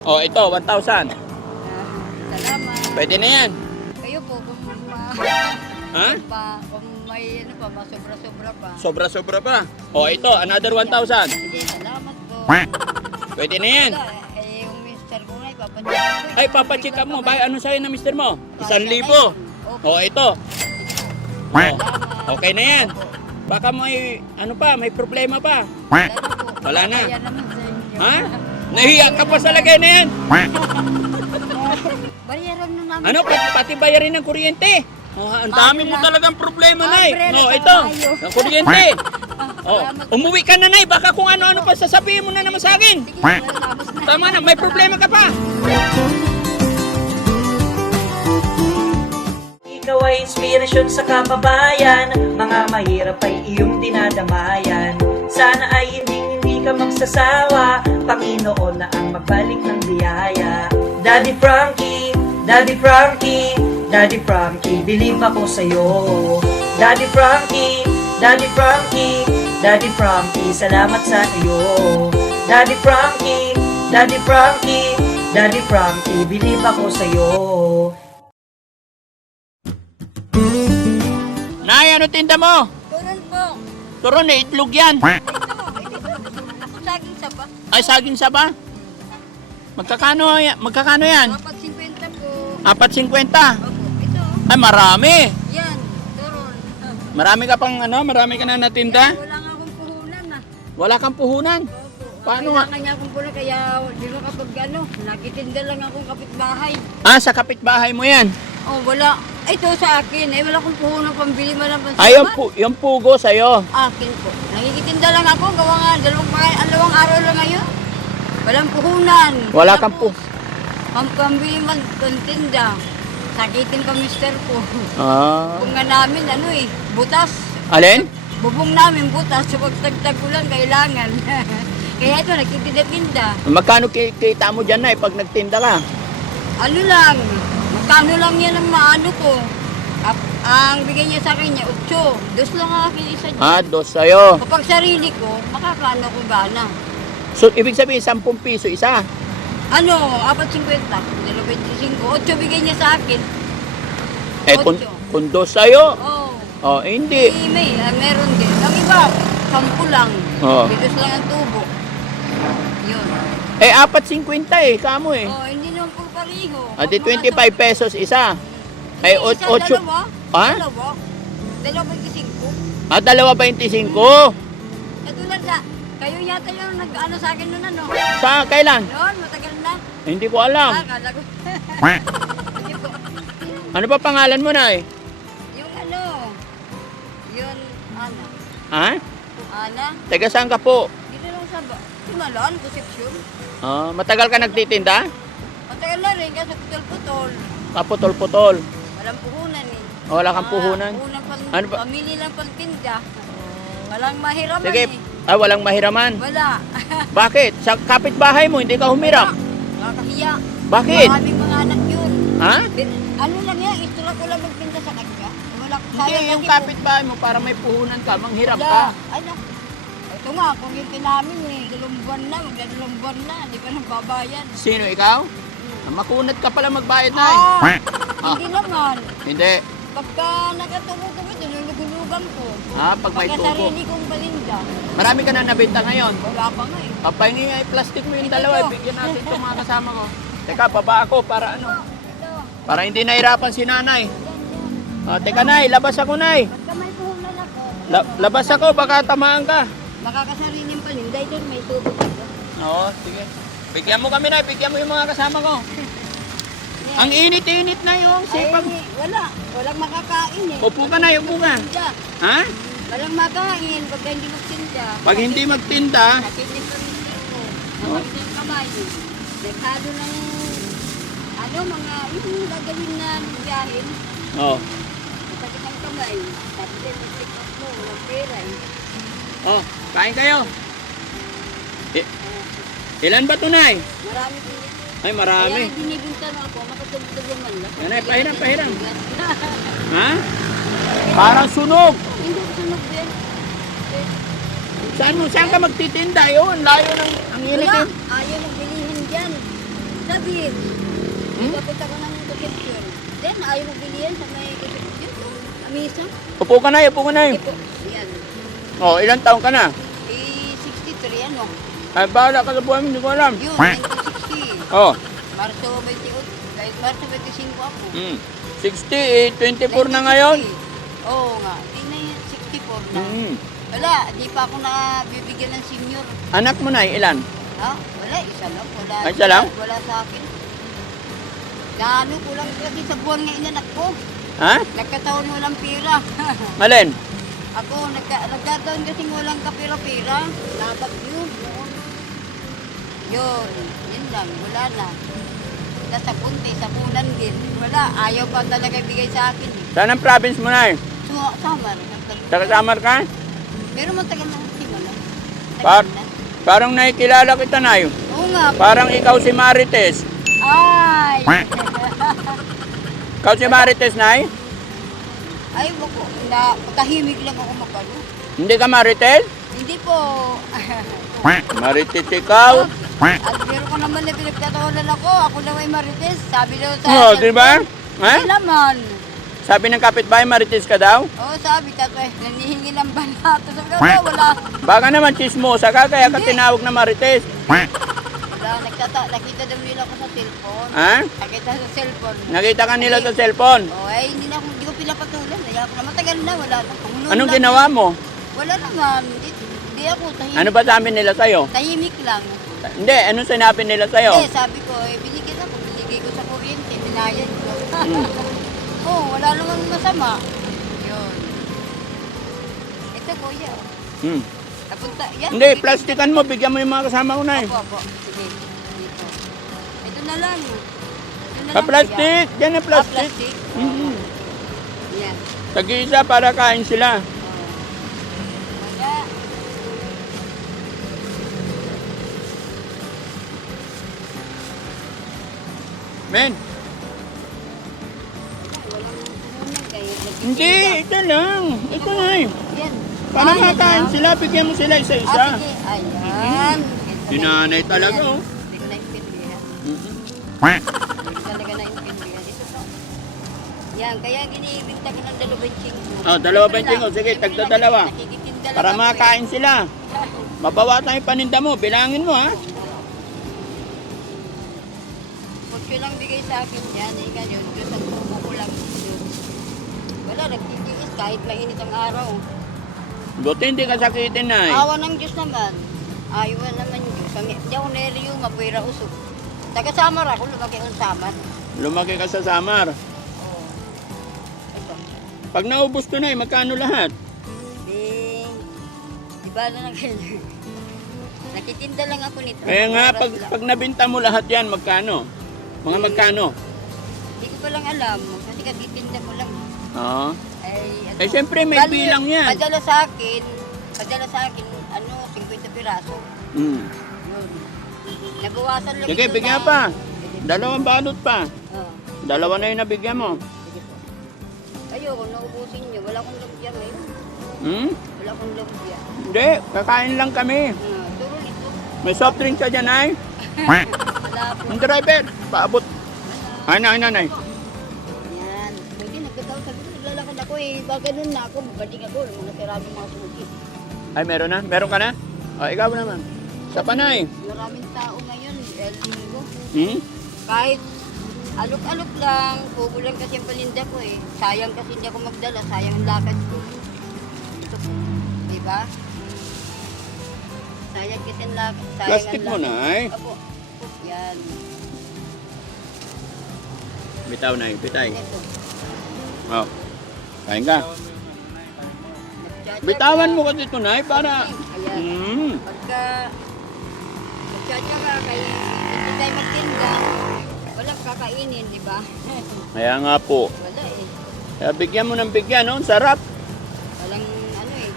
Oh, ito, 1,000. Ah, salamat. Pwede na yan. Kayo po, kung ma... Ha? Pa, kung may ano pa, masobra-sobra pa. Sobra-sobra pa. Oh, ito, another 1,000. Sige, salamat po. Pwede na yan. Wala, eh, yung mister ko nga, ipapacheck ko. Ay, papacheck ka mo. Bay, ano sa'yo na mister mo? Isang na libo. Opo. Oh, ito. Oh, okay na yan. Baka may, ano pa, may problema pa. Wala na po. Wala na. Kaya naman sa inyo. Ha? Nahiya ka pa sa lagay na yan. Bayaran na namin. Ano, pati, pati bayarin ng kuryente. Oh, ang dami mo talagang problema, Nay. Sa ito, ng kuryente. Oh, umuwi ka na, Nay. Baka kung ano-ano pa sasabihin mo na naman sa akin. Tama na, may problema ka pa. Ikaw ay inspirasyon sa kababayan Mga mahirap ay iyong dinadamayan Sana ay hindi hindi ka magsasawa Panginoon na ang magbalik ng biyaya Daddy Frankie, Daddy Frankie Daddy Frankie, believe ako sa'yo Daddy Frankie, Daddy Frankie Daddy Frankie, salamat sa iyo Daddy Frankie, Daddy Frankie Daddy Frankie, believe ako sa'yo Nay, ano tinda mo? Turon po. Turon eh, itlog yan. Ay, saging saba? Magkakano, ya- magkakano yan? Dapat 50 po. 4.50. Opo, ito. Ay, marami. Yan, turon. Marami ka pang ano, marami ka na natinda? Wala nga akong puhunan ah. Wala kang puhunan. Opo. Paano nga? Kailangan niya akong puhunan kaya di ba kapag ano, nakitinda lang akong kapitbahay. Ah, sa kapitbahay mo yan. Oh, wala. Ito sa akin. Eh, wala akong puhunan pambili mo lang Ay, yung, pu- yung pugo sa'yo. Akin po. Nakikitinda lang ako. Gawa nga, dalawang, dalawang araw lang ngayon. Walang puhunan. Wala kang pu... Pam pambili man tinda. Sakitin ka mister ko. Ah. Kung nga namin, ano eh, butas. Alin? Bubong namin butas. So, pag tagtagulan, kailangan. Kaya ito, nagtitinda-tinda. Magkano ki- kita mo dyan na pag nagtinda ka? Ano lang, magkano lang yan ang maano ko. Ap- ang bigay niya sa akin niya, 8. Dos lang ang akin isa niya. Ah, dos sa'yo. Kapag sarili ko, makakano ko gana. So, ibig sabihin, 10 piso isa. Ano, 4.50, 25, 8 bigay niya sa akin. Eh, kung, kung dos sa'yo, Oh, oh, eh, hindi. may, may, ah, meron din. Ang iba, 10 lang. Oo. Bidos lang ang tubo. Yun. Eh, 4.50 eh, kamo eh. Oh, Ah, di mga 25 sa- pesos isa. Ay, Hindi, ot- isa, otso. Dalawa? Ha? Dalawa? Dalawa 25. Ah, dalawa 25. Katulad na, kayo yata yung nag-ano sa akin noon ano? Sa kailan? Noon, matagal na. Eh, Hindi ko alam. Ah, kala ko. Ano ba pangalan mo na eh? Yung ano, yun, Ana. Ha? Ana? Taga saan ka po? Dito lang sa ba? Simalan, Concepcion. Ah, matagal ka nagtitinda? Na rin, kasi putol-putol. Kaputol-putol. Walang puhunan eh. Oh, Wala kang puhunan? Puhunan pang, Ano ba? pamili lang pang tinda. Walang mahiraman Sige, eh. ah, walang mahiraman. Wala. Bakit? Sa kapitbahay mo, hindi ka humiram. Nakakahiya. Bakit? Maraming mga anak yun. Ha? Ano lang yan, ito lang ko lang magtinda sa kanya. Wala, Hindi, sayang yung kasi kapitbahay mo para may puhunan ka, manghiram ka. Ay, naku. Ito nga, kung yung namin eh, dalawang buwan na, magdadalawang buwan na, di pa nagbabayad. Sino, ikaw? Ah, Makunat ka pala magbayad na eh. Ah, hindi naman. Hindi. Pagka ba, nilulugulugan ko. Ah, pag may Pagka tubo. sarili kong paninda, Marami ka na nabenta ngayon. wala pa nga eh. Papahingi nga, plastic mo yung Ito, dalawa. ito. Bigyan natin itong mga kasama ko. Teka, baba ako para ano. Ito, Para hindi nahirapan si nanay. Ah, teka nay, labas ako nay. pagka may puhunan ako, La- labas ako, baka tamaan ka. makakasariling paninda, ito may tubo. Oo, sige. Bigyan mo kami nay, bigyan mo yung mga kasama ko. Ang init-init na yung sipag. Ay, wala. Walang makakain eh. Upo ka na, upo ka. Ha? Walang makain pagka hindi magtinda. Pag hindi magtinda, Nakinig ko rin ko. Mabalik ng kamay. Naghalo ng ano, mga, yung gagawin na biyahin. oh. Masakit ang kamay. Tapos din, mag-pick up mo, walang pera eh. Oh, kain kayo. Ilan ba tunay? Marami din. Ay, Kaya marami. binibintan ako, makatulog man lang. Yan ay, pahiram, pahiram. Ha? Parang sunog. Hindi ko sunog din. Saan mo, saan ka magtitinda? Yun, layo ng, ang init yun. ayaw nang bilihin dyan. din. Hmm? Papunta ko ng conception. Then, ayaw mo bilihan sa may conception. Amisa. Upo ka na, upo ka na. Ito. Yan. Oh, ilang taon ka na? Eh, 63 ano. Ay, bahala ka sa buhay mo, hindi ko alam. Yun, 1960. Oh, Marso 28. Kahit Marso 25 ako. mm. 60, eh, 24 na ngayon. 1960. Oo nga. Eh, na yun, 64 na. Mm. Wala, di pa ako nabibigyan ng senior. Anak mo na, ilan? Ha? Wala, isa lang. Wala, Ay, isa lang? Wala sa akin. Na ano, kulang lagi sa buwan nga inanak ko. Ha? Nagkataon walang pira. Alin? Ako, nagka, nagkataon kasi walang kapira-pira. Nabag yun. Yun, yun lang, wala na. Sa punan din. Wala, ayaw pa talaga bigay sa akin. eh. Saan ang province mo na? So, samar. Taga Samar ka? Pero matagal na simula. Par- Tagal na. Parang nakikilala kita na Oo nga. Parang ikaw si Marites. Ay! Ikaw si Marites, Nay? Ay, wako. Na, tahimik lang ako magano. Hindi ka Marites? Hindi po. Marites ikaw. At pero ko naman na pinagtatawanan ako. Ako na may marites. Sabi daw sa... Oh, di ba? Ha? Hindi naman. Sabi ng kapitbahay, Marites ka daw? Oo, sabi tatay. Nanihingi ng balato. Sabi ko, "Oh, wala. Baka naman chismosa ka, kaya ka Hindi. tinawag na Marites. Wala. Nagtata, nakita daw nila ako sa cellphone. Ha? Nakita sa cellphone. Nakita ka nila sa cellphone. Oo, ay hindi na ako, hindi ko pinapatulan. Kaya ako na matagal na, wala na. Tumulo Anong lang. ginawa mo? Wala naman. Hindi, hindi ako tahimik. Ano ba sabi nila sa'yo? Tahimik lang. Hindi, anong sinabi nila sa'yo? Eh, sabi ko, eh, binigyan ako, binigay ko sa kuryente, binayad ko. Hmm. Oo, wala naman masama. Yun. Ito, kuya. oh. Hmm. Napunta, yan. Hindi, plastikan mo, bigyan mo yung mga kasama ko na eh. Opo, opo. Sige, dito. Ito na lang. Ito na lang, plastic, yan ang kuya. Ah, plastic. plastic? Mhm. Yan. Tag-isa para kain sila. Men, hindi, ito lang. Ito na eh. Yan. Para Ah, makain sila, bigyan mo sila Ah, isa-isa. sige. Ayan. Si nanay talaga, oh. Hindi ko naintindihan. Mhm. Hindi ko talaga naintindihan. Ito po. Yan, kaya ginibigta ko ng dalawang chingo. Oh, dalawa ba yung chingo? Sige, tagda dalawa. Para eh. makakain sila. Mabawasan yung paninda mo, bilangin mo ha. Kutso lang bigay sa akin yan. Eh, ngayon, Diyos ang tumo ko lang. Wala, nagtitiis kahit mainit ang araw. Buti hindi ka sakitin na eh. Awa ng Diyos naman. Ayaw naman Diyos. Ang- Hindi ako neriyo, mapuira usok. Taga Samar ako, lumaki akong Samar. Lumaki ka sa Samar. Oo. Pag naubos ko na eh, magkano lahat? Di, di ba na lang kayo? Nakitinda lang ako nito. Kaya nga, Oras pag, lang. pag nabinta mo lahat yan, magkano? Mga magkano? Hindi ko pa lang alam. Kasi katitinda ko lang. Oo. Ay, ano, Eh, syempre, may Bali, bilang yan. Padala sa akin, padala sa akin, ano, 50 piraso. Mm. Yun. Nabawasan lang Sige, ito bigyan na- pa. Dalawang balot pa. Oh, Dalawa na yung nabigyan mo. Ayoko, naubusin niyo. Wala akong lumpia ngayon. Hmm? Wala akong lumpia. Hindi, kakain lang kami. Uh, turo nito. May soft drink ka dyan, ay? Wala po. Ang driver, paabot. Ay, nanay, nanay. Yan. Buti nagkataon sabi ko, naglalakad ako eh. Baka nun na ako, babalik ako. Mga tirado mga suki. Ay, meron na? Meron ka na? O, ikaw naman. Sa panay. Maraming tao ngayon. El Linggo. Hmm? Kahit alok-alok lang, kukulang kasi ang palinda ko eh. Sayang kasi hindi ako magdala, sayang ang lakad ko. Ito po. Diba? Sayang kasi ang lakad. Sayang Plastic ang mo lakad. na, ay. Opo. Yan. Bitaw na, bitay. Ito. Oh. Kain ka. Nagtsatsa Bitawan mo kasi ito, nay, para... Ayan. Hmm. Pagka nagtsatsa ka, kaya hindi tayo magtinda, kakainin, di ba? Kaya nga po. Wala eh. Kaya bigyan mo ng bigyan, no? Ang Sarap. Walang ano eh.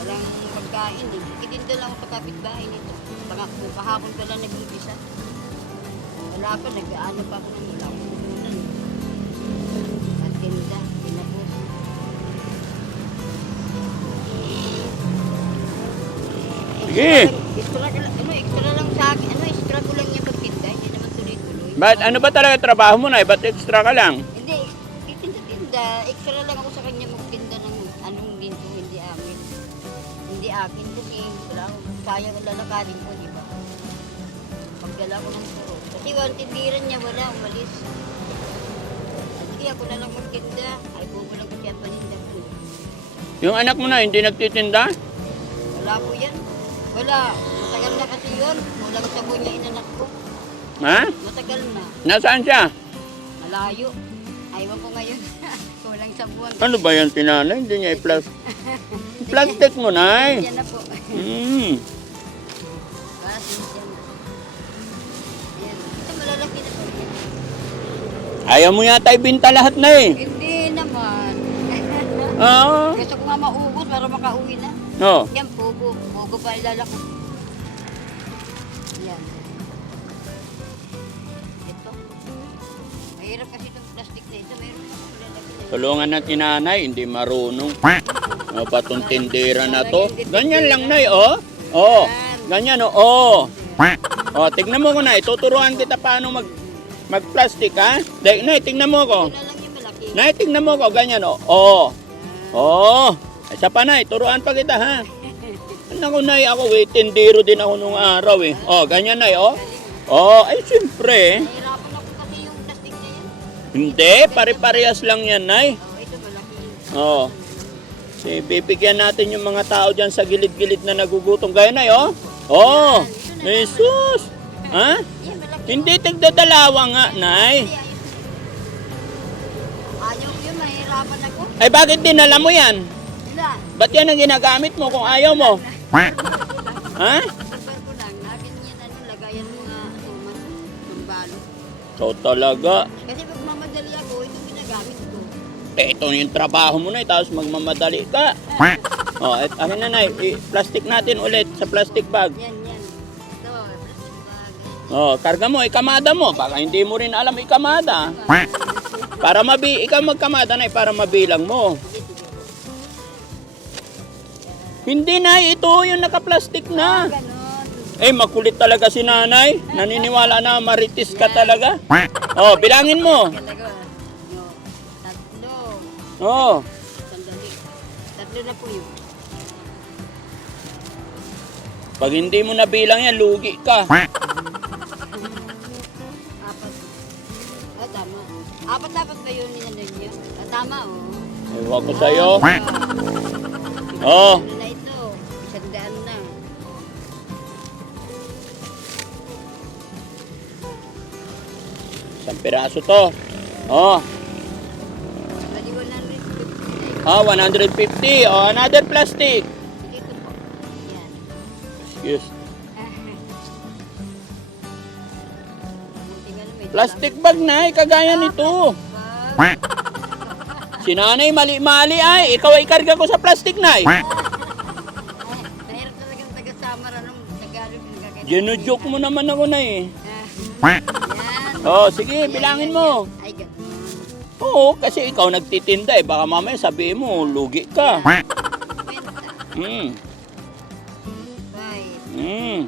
Walang pagkain eh. Kitinda lang ako sa kapitbahay nito. Pangako, kahapon pa lang nag-umpisa. Wala pa, nag-ano pa ako ng wala akong puhunan. At pinapos. Sige. Extra, Ba't ano ba talaga trabaho mo na? Ba't extra ka lang? Hindi, titinda-tinda. Extra lang ako sa kanya magtinda ng anong ginto, hindi amin. Hindi akin dun eh. Wala akong kaya ng lalakarin ko, di ba? Pagdala ko ng puro. Kasi walang tindiran niya, wala, umalis. Sige, ako na lang magtinda. Ay, bubo lang kasi ang paninda ko. Yung anak mo na hindi nagtitinda? Wala po yan. Wala. Matagal na kasi yun. Mula sa niya inanak ko. Ha? Matagal na. Nasaan siya? Malayo. Aywan ko ngayon. Kulang sa buwan. Ano ba yan tinanay? Hindi niya i-plus. Plastic mo na Yan na po. Hmm. Kasi yan. Yan. Ito malalaki na po. yan. Ayaw mo yata ibinta lahat na eh. Hindi naman. Oo. Gusto ko nga maubos para makauwi na. Oh. Yan, pugo. Pugo pa ilalako. Tulungan na tinanay, hindi marunong. O, patong tindera na to. Ganyan lang, Nay, oh. Oh, ganyan, oh. Oh, oh tignan mo ko, Nay. Tuturuan kita paano mag mag-plastic, ha? Dahil, Nay, tignan mo ko. Nay, tignan mo ko. Ganyan, oh. Oh. Oh. Isa pa, Nay. Turuan pa kita, ha? Naku, Nay, ako, eh. Tindero din ako nung araw, eh. Oh, ganyan, Nay, oh. Oh, ay, siyempre. Hindi, pare-parehas lang yan, Nay. Oh. Oo. Si bibigyan natin yung mga tao diyan sa gilid-gilid na nagugutom. Gaya na, oh. Oh. Jesus. Ha? Hindi tigdadalawa nga, Nay. Ayaw ko yun, mahirapan ako. Ay bakit dinala mo yan? Ba't yan ang ginagamit mo kung ayaw mo? Ha? Super ko lang. Eh, ito yung trabaho mo na, eh, tapos magmamadali ka. Oh, at akin na, Nay. Plastic natin ulit sa plastic bag. Yan, yan. Ito, plastic bag. Oh, karga mo, ikamada mo. Baka hindi mo rin alam ikamada. Para mabi, ikaw magkamada na, para mabilang mo. Hindi na, ito yung naka-plastic na. Ganon. Eh, makulit talaga si nanay. Naniniwala na maritis ka talaga. Oh, bilangin mo. Tatlo. Oh, Sandali. Tatlo na po yun. pag hindi mo nabilang yan, lugi ka. Apat. Ah, tama. Apat-apat ba yun ni niya? Ah, tama, oh. Ewan ko sa'yo. Ah, Oh, Ano na ito? Isang daan na. isang piraso to. Oh, Bali 150 ah, 150. Oh, another plastic. Dito po. Yan. Excuse. Plastic bag na, eh, kagaya nito. Bag. Si nanay mali-mali ay, ikaw ay karga ko sa plastic na. Ay, Mahirap talagang taga-Samara nung Tagalog gagawin. Ginujoke mo naman ako na eh. Ah, Yan. Oh, sige, bilangin mo. Oo, kasi ikaw nagtitinda eh. Baka mamaya sabihin mo, lugi ka. Kwenta. Mm. Five. Mm.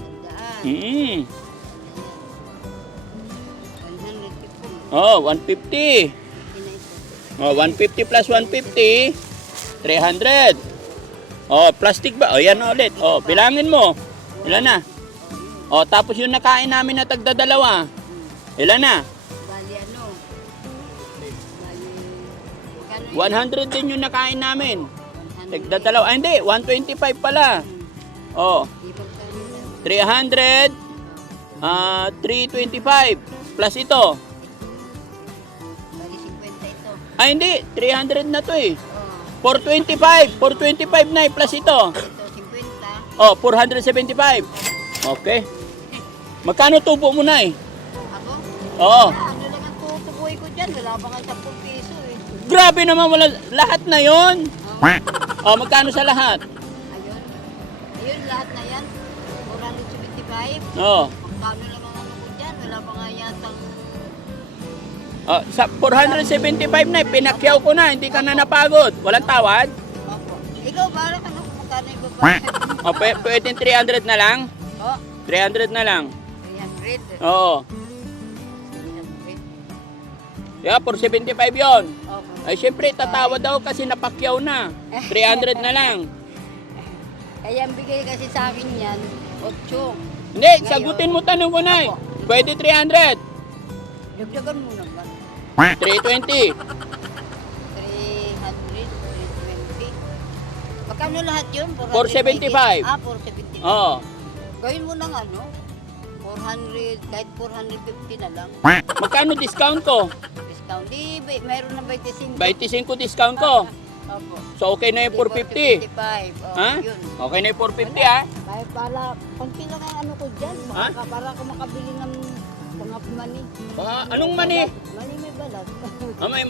Sandaan. Mm. 150. Oh, 150. Ina ito. Oh, 150 plus 150, 300. Oh, plastic ba? Oh, yan ulit. Oh, bilangin mo. Ilan na? Oh, tapos yung nakain namin na tagdadalawa. Ilan na? 100 din yung nakain namin. 100. Tagdadalawa. Ay, hindi. 125 pala. Oh, Di ba kano? 300, ah 325 plus ito. Bali 50 ito. Ay hindi, 300 na to eh. Oh. 425, 425 na eh, plus ito. Ito 50. Oh, 475. Okay. Magkano tubo mo na eh? Ako? Oo. Ah, ano lang ang tutubuhay ko dyan? Wala pa nga 10 piso. Grabe naman wala lahat na 'yon. Oh. Oh, magkano sa lahat? Ayun. Ayun, lahat na yan. 475. Oh. Magkano lang ang ano ko dyan? Wala pa nga yatang... oh sa 475 na pinakyaw ko na, hindi ka na napagod. Walang tawad? Opo. Ikaw, bahala ka na kung magkano yung babae. Oh, pwe- pwedeng 300 na lang? oh, 300 na lang. 300. Oo. Yeah, 475 yon. Ay, syempre, tatawa daw kasi napakyaw na. 300 na lang. Kaya ang bigay kasi sa akin yan, 8. Hindi, sagutin mo tanong ko, Nay. Pwede 300. Dagdagan mo naman. 320. 300, 320. Magkano lahat yun? 475. Ah, 475. Oo. Gawin mo ng ano? 400, kahit 450 na lang. Magkano discount ko? Ba, mayroon na 25. 25 discount ko. Opo. So, okay na yung 450. 455. Oh, Ha? Yun. Okay na yung 450, ha? Kahit para, konti lang ang ano ko dyan. Ha? Baka, para ako makabili ng mga mani. Ah, anong mani? Mani may balat. Ah, may,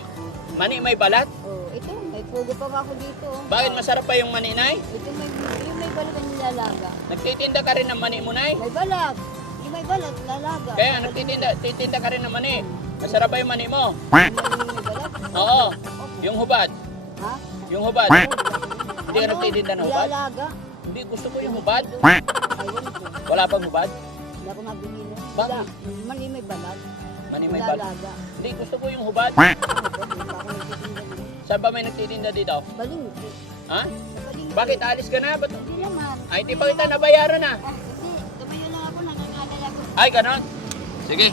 mani may balat? oh, ito, may pugo pa ako dito. Bakit masarap pa yung mani, Nay? Ito may, yung may balat ang nilalaga. Nagtitinda ka rin ng mani mo, Nay? May balat. Yung may balat, lalaga. Kaya nagtitinda titinda ka rin ng mani. Masarap ba yung mani mo? Oo. Yung hubad. Ha? Yung hubad. Hindi ka nagtitinda ng hubad? Nilalaga. Hindi, gusto ko yung hubad. Wala pang hubad? Hindi ako nabili nun. Bakit? Mani may balat. Mani may. Nilalaga. Hindi, gusto ko yung hubad. Saan ba may nagtitinda dito? Balingki. Ha? Bakit alis ka na? Ba't? Hindi naman. Ay, hindi pa kita nabayaran na. Ah, kasi tumayo lang ako, nangangalala ako. Ay, ganon. Sige.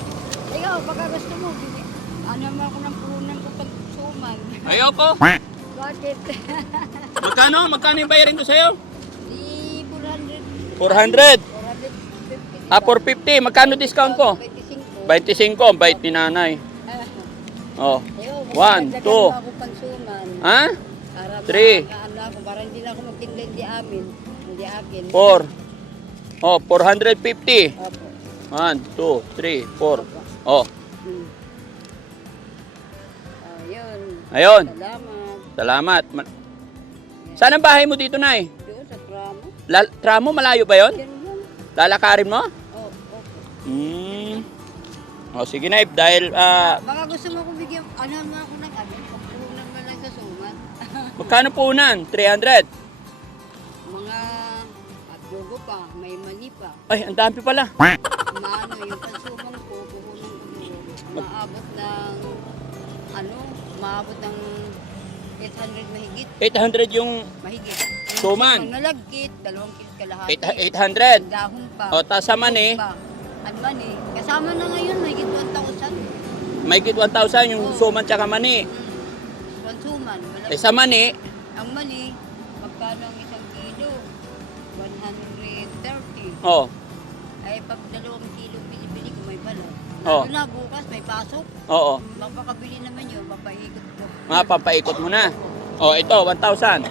Ikaw, baka gusto mo, bili. Ano naman ako ng puhunan ko pag suman. Ayoko. Bakit? Magkano? Magkano yung bayarin ko sa'yo? Di 400. 400. 450. Ah, 450. Magkano discount ko? 25. 25. Ang bait ni nanay. Ah, Oh. One, two. mo. Ha? Para Three. ako, para hindi na ako magtinda hindi amin. Hindi akin. 4. Oh, 450. Opo. 1, 2, 3, 4. Opo. Oh, Hmm. Ayun. ayun. Salamat. Salamat. Ma- Saan ang bahay mo dito, Nay? Doon sa tramo. La- tramo, malayo ba yon? Lalakarin mo? Oh, opo. Hmm. Oh, sige, Nay. Dahil, ah, Baka gusto mo akong bigyan, ano naman ako ng ano, pagpunan mo lang sa suman. magkano punan? 300. Mga pagdugo pa, may mani pa. Ay, ang dami pala. Maano, maabot ng, ano, maabot ng 800 mahigit. 800 yung Mahigit. Suman. Ang nalagkit, dalawang kilo kalahati. 800. Ang dahon pa. O, tas sa mani, Pa. Ang mani. Kasama na ngayon, mahigit 1,000. may 1,000 yung suman tsaka mani. Mm. One suman. Malaki. Eh, sa mani, Ang mani, magkano ang isang kilo? 130. oh, Oh. Lalo na bukas, may pasok. oo. Magpakabili naman yun, papaikot ko. Mga pampaikot mo na. Oh, ito, 1,000. Ah,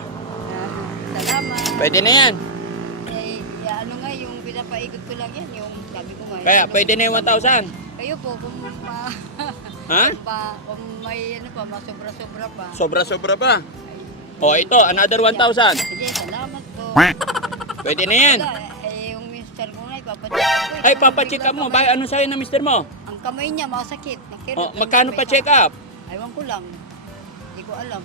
salamat. Pwede na yan. Eh, ya, ano nga, yung pinapaikot ko lang yan, yung sabi ko nga. Kaya, ano, pwede na yung 1,000. Kayo po, kung, ma, Ha? pa, kung may ano pa, masobra-sobra pa. Sobra-sobra pa. ay, Oh, ito, another 1,000. Sige, salamat po. Pwede na yan. Wala, eh, yung mister ko nga, ipapacheck ko. Ay, papacheck up mo. Bakit ano sa'yo na mister mo? Kamay niya, masakit. Nakirot. Oh, magkano pa check up? Aywan ko lang. Hindi ko alam.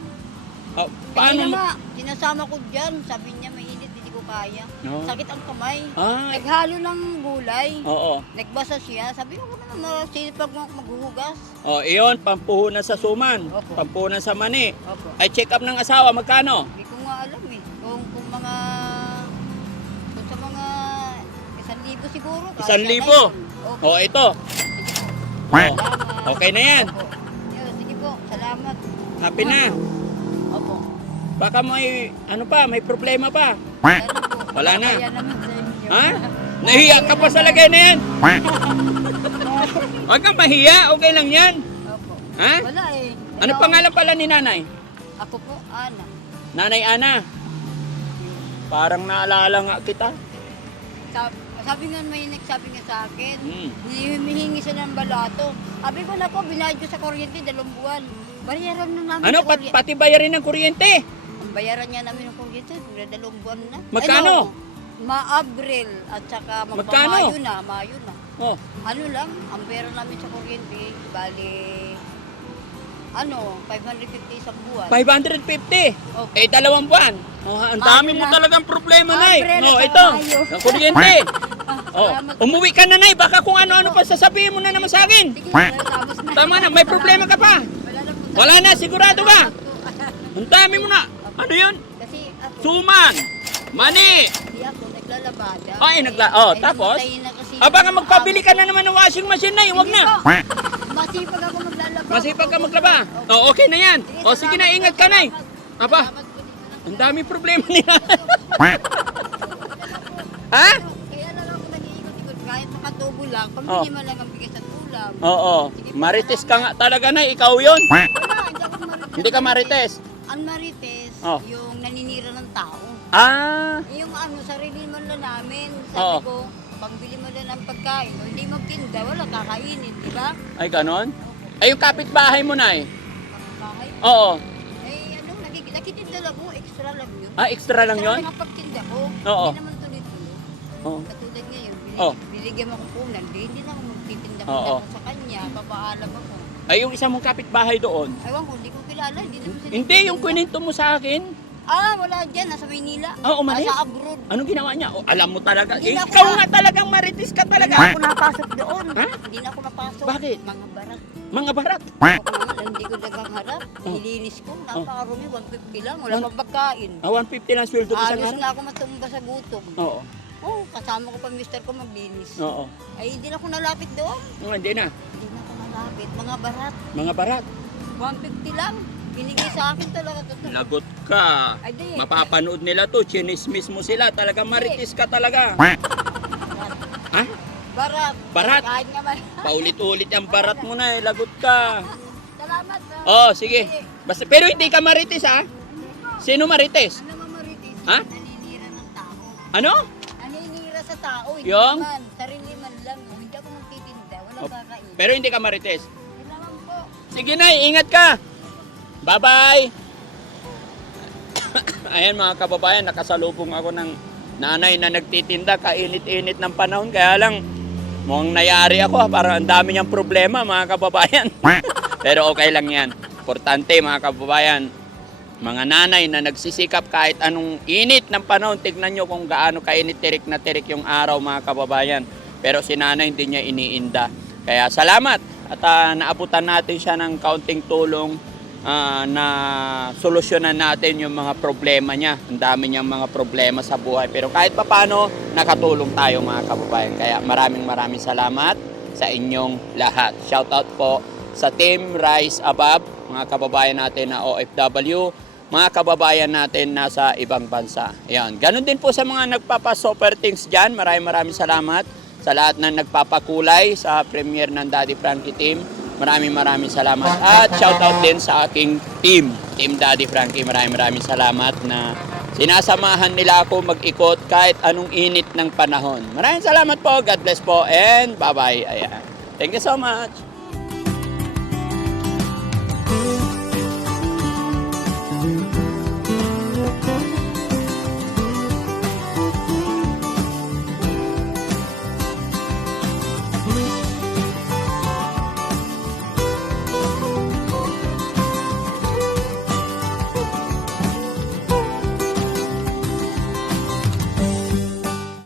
Oh, Paano? mo? nga, sinasama ko dyan. Sabi niya, mainit, hindi ko kaya. No. Sakit ang kamay. Ay, Naghalo ng gulay. oo. Nagbasa siya. Sabi ko, ano naman, mo ako maghuhugas. Oh, iyon, pampuhunan sa suman. Opo. Pampuhunan sa mani. Opo. Ay, check up ng asawa, magkano? Hindi ko nga alam eh. Kung, kung mga, kung sa mga isang libo siguro. Isang libo? Opo. Oh, ito. Oh, okay na yan. Opo. Yun, sige po. Salamat. Happy na. Opo. Baka may, ano pa, may problema pa. Ano po? Wala na. Kaya naman sa inyo. Ha? Nahiya ka pa sa lagay na yan. Huwag kang mahiya, okay lang yan. Opo. Ha? Wala eh. Ano Ikaw- pangalan pala ni nanay? Ako po, Ana. Nanay Ana. Parang naalala nga kita. Sabi, sabi nga may nagsabi nga sa akin, Hmm. humihingi siya ng balato. Sabi ko na po, binayad ko sa kuryente dalawang buwan. Bayaran na namin Ano, sa pat, kuryente. pati bayarin ng kuryente. Ang bayaran niya namin ng kuryente, dalawang buwan na. Magkano? Ano, Ma-Abril at saka Magkano? magpamayo na, Mayo na. Oh, Ano lang, ang bayaran namin sa kuryente, bali, ano, 550 isang buwan. 550. Opo. Eh, dalawang buwan. Oh, ang dami mo na. talagang problema, Nay. No, ito. Ang kuryente. Oh, umuwi ka na, Nay. Baka kung ano-ano pa sasabihin mo na naman sa akin. Sige, tapos na. Tama na, may problema ka pa. Wala na sigurado ka. Ang dami mo na. Ano yun? Kasi ako, Suman. Mani. hindi ako naglalabada. Ay, nagla- oh, Ay, tapos? namatayin na baka yung magpabili ka na naman ng washing machine na. Huwag na. Masipag ako maglalaba. Masipag ka maglaba. Oh, okay na yan. Oh, sige na, ingat ka, Nay. Aba, lang. ang dami problema nila. ha? Kaya lang ako nag-iikot-ikot kahit makatubo lang. Oh. Pambili mo lang ang bigas at ulam. Oo. Marites ka nga talaga na, ikaw yon. Hindi ka marites. Ang marites, Oh. yung naninira ng tao. Ah, Yung ano, sarili mo lang namin. Sabi ko, ng pagkain. O hindi magtinda, wala kakainin, di ba? ay ganon. Ay, yung kapitbahay mo na eh. Bahay. Oo. Eh, ano, nagig- nakitinda lang ko, extra lang yun. Ah, extra lang yon? Sa mga pagtinda ko, Oo. hindi naman tuloy-tuloy. Oo. Katulad ngayon, bilig, Oh. biligyan mo ko punan, di, hindi na ako magtitinda Oo. ko sa kanya, papaalam ako. Ay, yung isa mong kapitbahay doon. Ewan ko, hindi ko kilala, hindi naman sila Hindi, yung nagtitinda. kwento mo sa akin. Ah, wala dyan, nasa Maynila. Ah, umalis? Nasa abroad. Anong ginawa niya? Oh, alam mo talaga. Hindi na ako Ikaw na- nga talagang marites ka Hindi talaga. na ako napasok doon. Ha? Hindi na ako napasok. Bakit? Mga barat. Mga barat. Ako naman, hindi ko nagkaharap. Oh. Nilinis ko, napakarumi, 150 lang. Wala pang pagkain. Ah, 150 lang sweldo ko sa Alos araw. na ako matumba sa gutom. Oo. Oh, kasama ko pa mister ko maglinis. Oo. Ay, hindi na ako nalapit doon. Oh, hindi na. Hindi na ako nalapit. Mga barat. Mga barat. 150 lang. Binigay sa akin talaga. Totoo. Lagot ka. Ay, di. Mapapanood nila to. Chinismis mo sila. Talaga marites ka talaga. Barat. Ha? Barat. Barat? Kahit nga man. Paulit-ulit ang barat mo na eh. Lagot ka. Salamat. ha. Oh, sige. Basta, pero hindi ka marites ha? Sino marites? Ano mamaritis? Ha? Naninira ng tao. Ano? Naninira sa tao. Hindi Yung? naman. Sarili man lang. Hindi ako magtitinda. Wala Oh, kakain. Pero hindi ka marites. Naman po. Sige na, ingat ka. Bye-bye. Ayan mga kababayan, nakasalubong ako ng nanay na nagtitinda, kainit-init ng panahon. Kaya lang, mukhang nayari ako, parang ang dami niyang problema mga kababayan. Pero okay lang yan. Importante mga kababayan, mga nanay na nagsisikap kahit anong init ng panahon, tignan nyo kung gaano kainit tirik na tirik yung araw mga kababayan. Pero si nanay hindi niya iniinda. Kaya salamat at ah, naabutan natin siya ng kaunting tulong ah, na solusyonan natin yung mga problema niya. Ang dami niyang mga problema sa buhay. Pero kahit papano, nakatulong tayo mga kababayan. Kaya maraming maraming salamat sa inyong lahat. Shoutout po sa Team Rise Above, mga kababayan natin na OFW, mga kababayan natin nasa ibang bansa. Ayan. Ganon din po sa mga nagpapa-super things dyan. Maraming maraming salamat sa lahat na nagpapakulay sa premiere ng Daddy Frankie team. Maraming maraming salamat. At shoutout din sa aking team, Team Daddy Frankie. Maraming maraming salamat na sinasamahan nila ako mag-ikot kahit anong init ng panahon. Maraming salamat po. God bless po and bye-bye. Ayan. Thank you so much.